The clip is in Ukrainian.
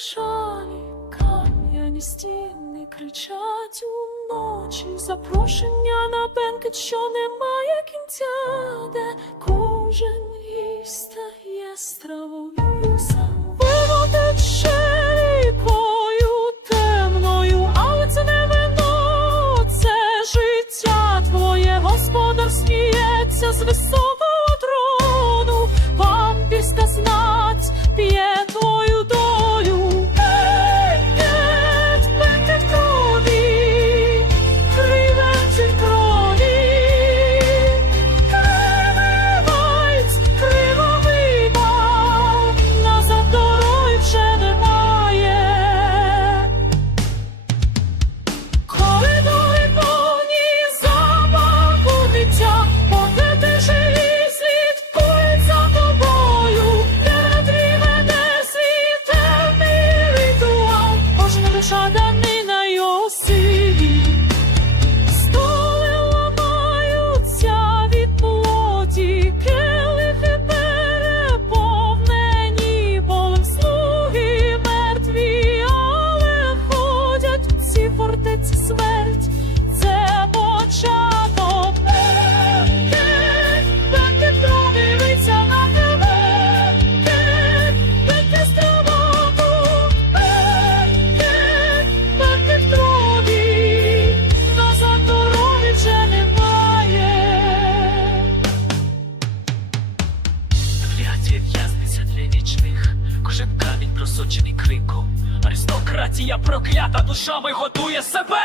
Шалі кам'яні стіни кричать уночі запрошення на бенкет, що немає кінця, де кожен гість стає стравою Вино тече темною, але це не вино, життя твоє, господар сміється з весни. просочений криком. Аристократія проклята душами готує себе.